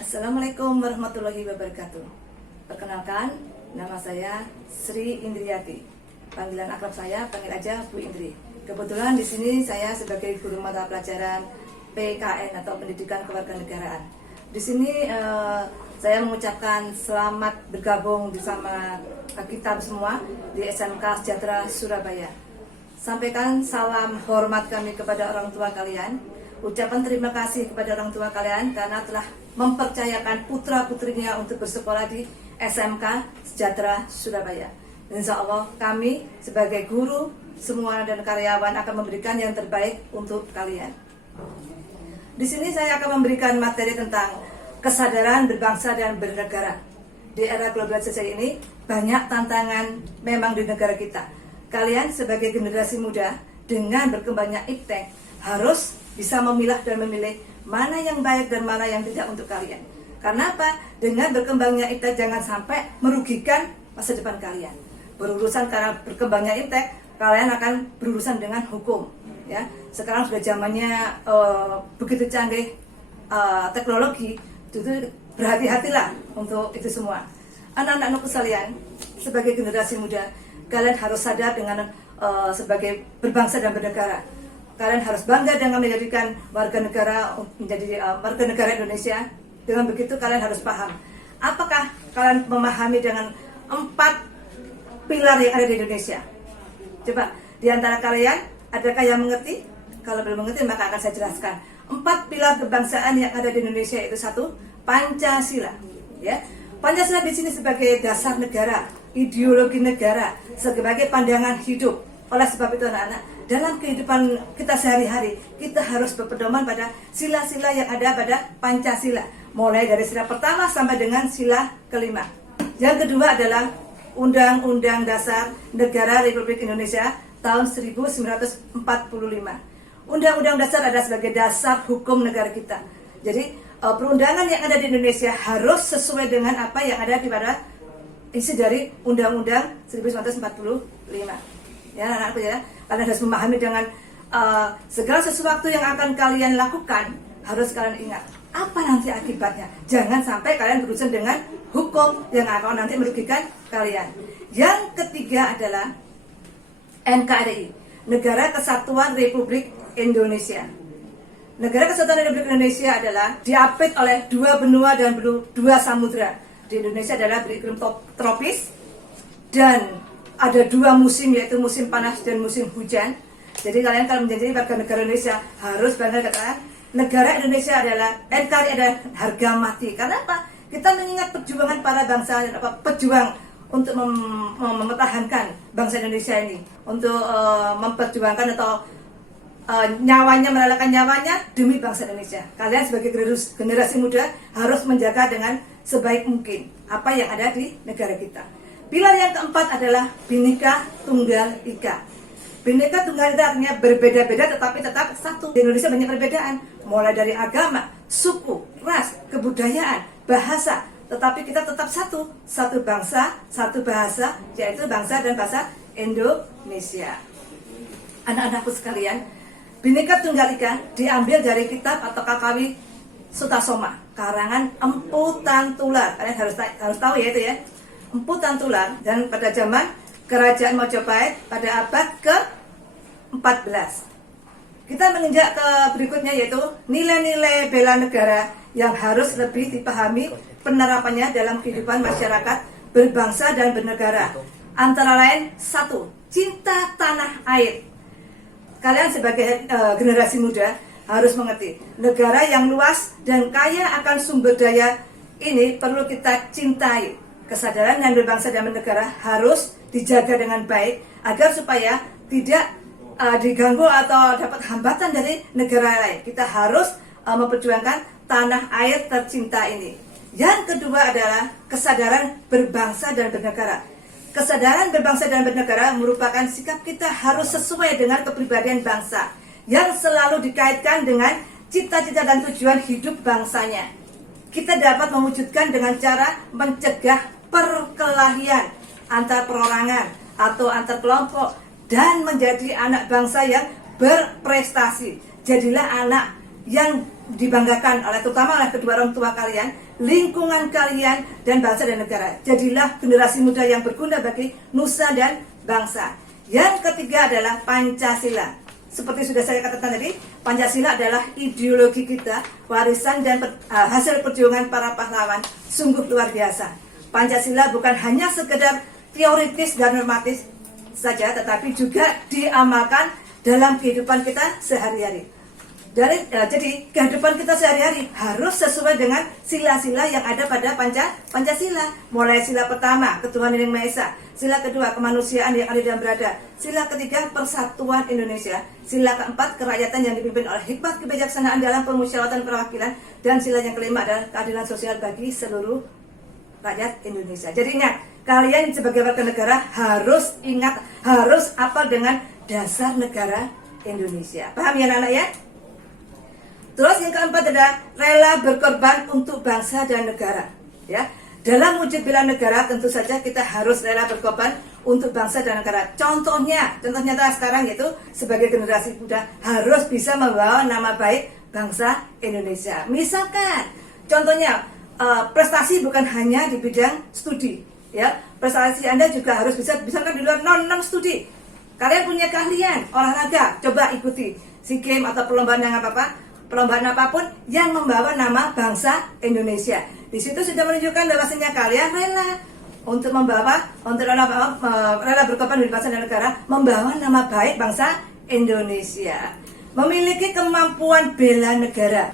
Assalamualaikum warahmatullahi wabarakatuh. Perkenalkan, nama saya Sri Indriati. Panggilan akrab saya, panggil aja Bu Indri. Kebetulan di sini saya sebagai guru mata pelajaran PKN atau Pendidikan Kewarganegaraan. Di sini saya mengucapkan selamat bergabung bersama kita semua di SMK Sejahtera Surabaya. Sampaikan salam hormat kami kepada orang tua kalian. Ucapan terima kasih kepada orang tua kalian karena telah mempercayakan putra-putrinya untuk bersekolah di SMK Sejahtera Surabaya. Insya Allah kami sebagai guru, semua dan karyawan akan memberikan yang terbaik untuk kalian. Di sini saya akan memberikan materi tentang kesadaran berbangsa dan bernegara. Di era globalisasi ini banyak tantangan memang di negara kita. Kalian sebagai generasi muda dengan berkembangnya iptek harus bisa memilah dan memilih mana yang baik dan mana yang tidak untuk kalian. Karena apa? Dengan berkembangnya iptek jangan sampai merugikan masa depan kalian. Berurusan karena berkembangnya iptek, kalian akan berurusan dengan hukum. Ya, sekarang sudah zamannya begitu canggih teknologi, itu berhati-hatilah untuk itu semua. Anak-anakku sekalian, sebagai generasi muda, kalian harus sadar dengan sebagai berbangsa dan bernegara. Kalian harus bangga dengan menjadikan warga negara menjadi warga negara Indonesia. Dengan begitu kalian harus paham. Apakah kalian memahami dengan 4 pilar yang ada di Indonesia? Coba di antara kalian adakah yang mengerti? Kalau belum mengerti maka akan saya jelaskan. 4 pilar kebangsaan yang ada di Indonesia itu 1, Pancasila. Ya, Pancasila di sini sebagai dasar negara, ideologi negara, sebagai pandangan hidup. Oleh sebab itu anak-anak, dalam kehidupan kita sehari-hari, kita harus berpedoman pada sila-sila yang ada pada Pancasila. Mulai dari sila pertama sampai dengan sila kelima. Yang kedua adalah Undang-Undang Dasar Negara Republik Indonesia tahun 1945. Undang-Undang Dasar adalah sebagai dasar hukum negara kita. Jadi perundangan yang ada di Indonesia harus sesuai dengan apa yang ada pada isi dari Undang-Undang 1945. Ya anak-anakku ya, kalian harus memahami dengan segala sesuatu yang akan kalian lakukan harus kalian ingat apa nanti akibatnya. Jangan sampai kalian berurusan dengan hukum yang akan nanti merugikan kalian. Yang ketiga adalah NKRI, Negara Kesatuan Republik Indonesia. Negara Kesatuan Republik Indonesia adalah diapit oleh 2 benua dan 2 samudra. Di Indonesia adalah beriklim tropis dan ada 2 musim, yaitu musim panas dan musim hujan. Jadi kalian kalau menjadi warga negara Indonesia harus bangga katakan negara Indonesia adalah NKRI adalah harga mati. Karena apa? Kita mengingat perjuangan para bangsa dan pejuang untuk mempertahankan bangsa Indonesia ini, untuk memperjuangkan atau nyawanya, merelakan nyawanya demi bangsa Indonesia. Kalian sebagai generasi muda harus menjaga dengan sebaik mungkin apa yang ada di negara kita. Pilar yang keempat adalah Bhinneka Tunggal Ika. Bhinneka Tunggal Ika artinya berbeda-beda tetapi tetap satu. Di Indonesia banyak perbedaan, mulai dari agama, suku, ras, kebudayaan, bahasa, tetapi kita tetap satu. Satu bangsa, satu bahasa, yaitu bangsa dan bahasa Indonesia. Anak-anakku sekalian, Bhinneka Tunggal Ika diambil dari kitab atau Kakawi Sutasoma, karangan Empu Tantular. Kalian harus tahu ya itu ya. Empu Tantular, dan pada zaman Kerajaan Majapahit pada abad ke-14. Kita menginjak ke berikutnya yaitu nilai-nilai bela negara yang harus lebih dipahami penerapannya dalam kehidupan masyarakat berbangsa dan bernegara. Antara lain 1, cinta tanah air. Kalian sebagai generasi muda harus mengerti negara yang luas dan kaya akan sumber daya ini perlu kita cintai. Kesadaran yang berbangsa dan bernegara harus dijaga dengan baik agar supaya tidak diganggu atau dapat hambatan dari negara lain. Kita harus memperjuangkan tanah air tercinta ini. Yang kedua adalah kesadaran berbangsa dan bernegara. Kesadaran berbangsa dan bernegara merupakan sikap kita harus sesuai dengan kepribadian bangsa yang selalu dikaitkan dengan cita-cita dan tujuan hidup bangsanya. Kita dapat mewujudkan dengan cara mencegah perkelahian antar perorangan atau antar kelompok dan menjadi anak bangsa yang berprestasi. Jadilah anak yang dibanggakan oleh terutama oleh kedua orang tua kalian, lingkungan kalian, dan bangsa dan negara. Jadilah generasi muda yang berguna bagi nusa dan bangsa. Yang ketiga adalah Pancasila. Seperti sudah saya katakan tadi, Pancasila adalah ideologi kita, warisan dan hasil perjuangan para pahlawan, sungguh luar biasa. Pancasila bukan hanya sekedar teoritis dan normatif saja, tetapi juga diamalkan dalam kehidupan kita sehari-hari. Jadi kehidupan kita sehari-hari harus sesuai dengan sila-sila yang ada pada Pancasila. Mulai sila pertama, ketuhanan yang Maha Esa. Sila kedua, kemanusiaan yang adil dan beradab. Sila ketiga, persatuan Indonesia. Sila keempat, kerakyatan yang dipimpin oleh hikmat kebijaksanaan dalam permusyawaratan perwakilan. Dan sila yang kelima adalah keadilan sosial bagi seluruh rakyat Indonesia. Jadi ingat, kalian sebagai warga negara harus ingat, harus apa dengan dasar negara Indonesia. Paham ya anak-anak ya? Terus yang keempat adalah rela berkorban untuk bangsa dan negara. Ya, dalam wujud bela negara tentu saja kita harus rela berkorban untuk bangsa dan negara. Contohnya sekarang yaitu sebagai generasi muda harus bisa membawa nama baik bangsa Indonesia. Misalkan, contohnya prestasi bukan hanya di bidang studi. Ya, prestasi Anda juga harus bisa misalkan di luar non studi. Kalian punya keahlian olahraga, coba ikuti SEA Games atau perlombaan apapun yang membawa nama bangsa Indonesia. Di situ sudah menunjukkan bahwasanya kalian rela untuk rela berkorban di bangsa dan negara, membawa nama baik bangsa Indonesia. Memiliki kemampuan bela negara.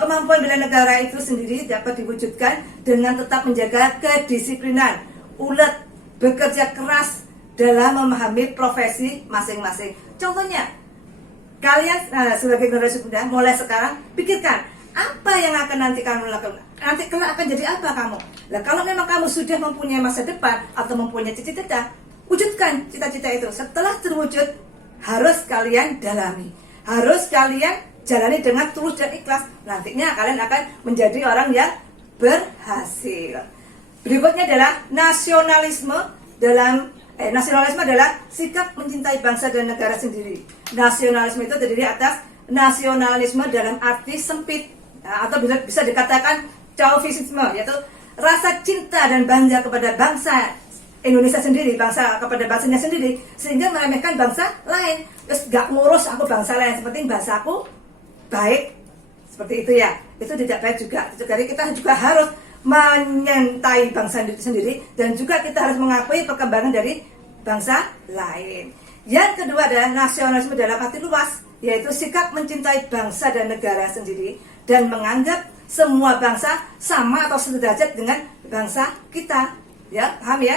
Kemampuan bela negara itu sendiri dapat diwujudkan dengan tetap menjaga kedisiplinan, ulet, bekerja keras dalam memahami profesi masing-masing. Contohnya, kalian sebagai generasi muda mulai sekarang pikirkan apa yang akan nanti kamu lakukan. Nanti kelak akan jadi apa kamu? Nah, kalau memang kamu sudah mempunyai masa depan atau mempunyai cita-cita, wujudkan cita-cita itu. Setelah terwujud, harus kalian dalami, harus kalian jalani dengan tulus dan ikhlas. Nantinya kalian akan menjadi orang yang berhasil. Berikutnya adalah nasionalisme. Nasionalisme adalah sikap mencintai bangsa dan negara sendiri. Nasionalisme itu terdiri atas nasionalisme dalam arti sempit, atau bisa dikatakan chauvinisme, yaitu rasa cinta dan bangga kepada bangsa Indonesia sendiri, kepada bangsanya sendiri, sehingga meremehkan bangsa lain. Terus gak ngurus aku bangsa lain, seperti bahsaku baik, seperti itu ya. Itu tidak baik juga. Jadi kita juga harus menyentai bangsa sendiri, dan juga kita harus mengakui perkembangan dari bangsa lain. Yang kedua adalah nasionalisme dalam arti luas, yaitu sikap mencintai bangsa dan negara sendiri dan menganggap semua bangsa sama atau sederajat dengan bangsa kita. Ya, paham ya?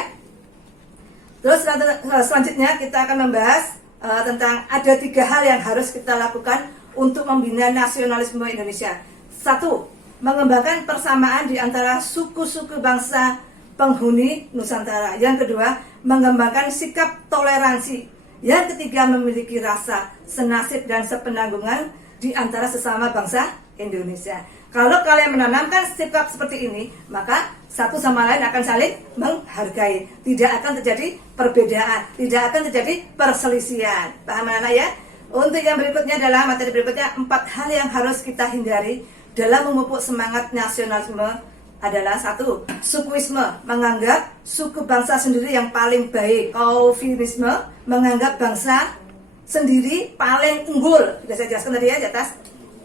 Terus selanjutnya kita akan membahas tentang ada 3 hal yang harus kita lakukan untuk membina nasionalisme Indonesia. 1. Mengembangkan persamaan di antara suku-suku bangsa penghuni Nusantara. Yang kedua, mengembangkan sikap toleransi. Yang ketiga, memiliki rasa senasib dan sepenanggungan di antara sesama bangsa Indonesia. Kalau kalian menanamkan sikap seperti ini, maka satu sama lain akan saling menghargai. Tidak akan terjadi perbedaan, tidak akan terjadi perselisihan. Paham anak ya? Untuk yang berikutnya adalah materi berikutnya, 4 hal yang harus kita hindari dalam memupuk semangat nasionalisme adalah 1. Sukuisme, menganggap suku bangsa sendiri yang paling baik. Chauvinisme, menganggap bangsa sendiri paling unggul. Sudah saya jelaskan tadi ya di atas.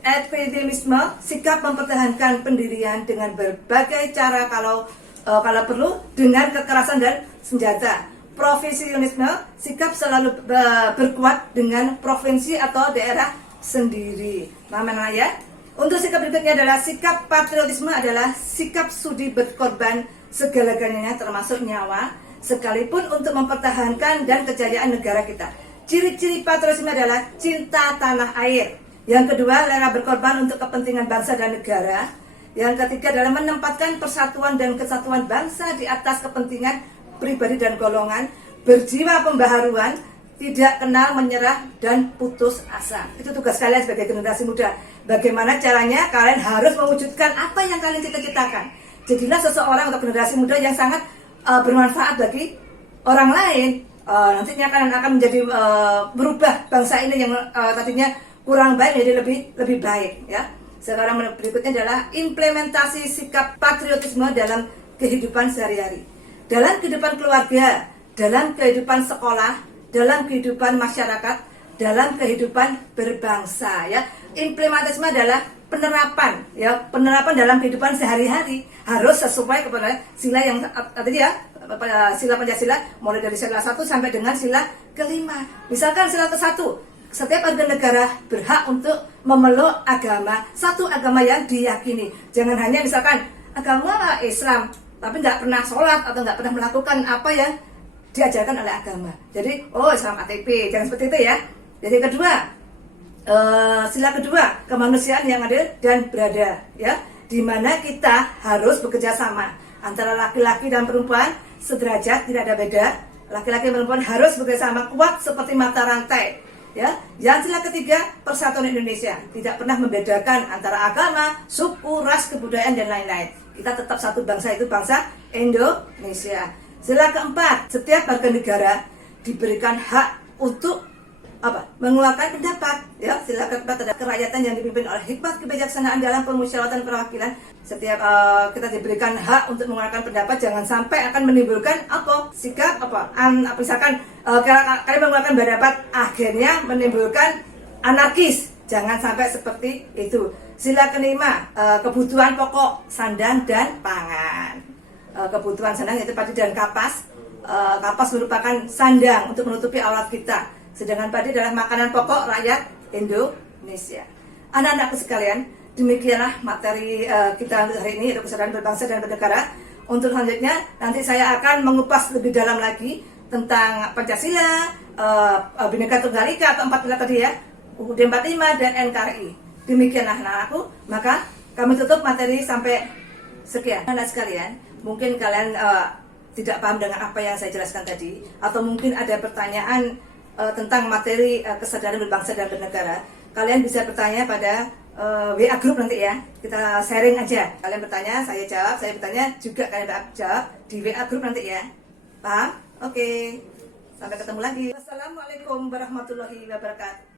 Epidemisme, sikap mempertahankan pendirian dengan berbagai cara kalau perlu dengan kekerasan dan senjata. Provinsionisme, sikap selalu berkuat dengan provinsi atau daerah sendiri. Mana ya? Untuk sikap berikutnya adalah sikap patriotisme, adalah sikap sudi berkorban segala-galanya termasuk nyawa sekalipun untuk mempertahankan dan kejayaan negara kita. Ciri-ciri patriotisme adalah cinta tanah air. Yang kedua, rela berkorban untuk kepentingan bangsa dan negara. Yang ketiga adalah menempatkan persatuan dan kesatuan bangsa di atas kepentingan pribadi dan golongan, berjiwa pembaharuan, tidak kenal menyerah dan putus asa. Itu tugas kalian sebagai generasi muda. Bagaimana caranya kalian harus mewujudkan apa yang kalian cita-citakan. Jadilah seseorang atau generasi muda yang sangat bermanfaat bagi orang lain. Nantinya kalian akan menjadi berubah bangsa ini yang tadinya kurang baik menjadi lebih baik ya. Sekarang berikutnya adalah implementasi sikap patriotisme dalam kehidupan sehari-hari. Dalam kehidupan keluarga, dalam kehidupan sekolah, dalam kehidupan masyarakat, dalam kehidupan berbangsa ya. Implementasisme adalah penerapan ya, penerapan dalam kehidupan sehari-hari harus sesuai kepada sila yang tadi ya, sila Pancasila mulai dari sila 1 sampai dengan sila kelima. Misalkan sila ke-1, setiap warga negara berhak untuk memeluk agama, satu agama yang diyakini. Jangan hanya misalkan agama Islam tapi nggak pernah sholat atau nggak pernah melakukan apa yang diajarkan oleh agama. Jadi Islam KTP, jangan seperti itu ya. Jadi kedua, sila kedua, kemanusiaan yang adil dan beradab ya, di mana kita harus bekerja sama antara laki-laki dan perempuan sederajat, tidak ada beda. Laki-laki dan perempuan harus bekerja sama kuat seperti mata rantai ya. Yang sila ketiga, persatuan Indonesia, tidak pernah membedakan antara agama, suku, ras, kebudayaan dan lain-lain. Kita tetap satu bangsa, itu bangsa Indonesia. Sila keempat, setiap warga negara diberikan hak untuk mengeluarkan pendapat ya. Sila keempat ada kerakyatan yang dipimpin oleh hikmat kebijaksanaan dalam permusyawaratan perwakilan. Setiap kita diberikan hak untuk mengeluarkan pendapat, jangan sampai akan menimbulkan sikap misalkan kalian mengeluarkan pendapat akhirnya menimbulkan anarkis, jangan sampai seperti itu. Sila kelima, kebutuhan pokok sandang dan pangan. Kebutuhan sandang yaitu padi dan kapas. Kapas merupakan sandang untuk menutupi aurat kita, sedangkan padi adalah makanan pokok rakyat Indonesia. Anak-anakku sekalian, demikianlah materi kita hari ini, yaitu kesadaran berbangsa dan bernegara. Untuk selanjutnya, nanti saya akan mengupas lebih dalam lagi tentang Pancasila, Bhinneka Tunggal Ika atau 4 pilar tadi ya, UUD 45 dan NKRI. Demikianlah anak-anakku, maka kami tutup materi sampai sekian. Anak sekalian, mungkin kalian tidak paham dengan apa yang saya jelaskan tadi, atau mungkin ada pertanyaan tentang materi kesadaran berbangsa dan bernegara. Kalian bisa bertanya pada WA group nanti ya, kita sharing aja. Kalian bertanya, saya jawab, saya bertanya juga kalian jawab di WA group nanti ya. Paham? Oke. Sampai ketemu lagi. Wassalamualaikum warahmatullahi wabarakatuh.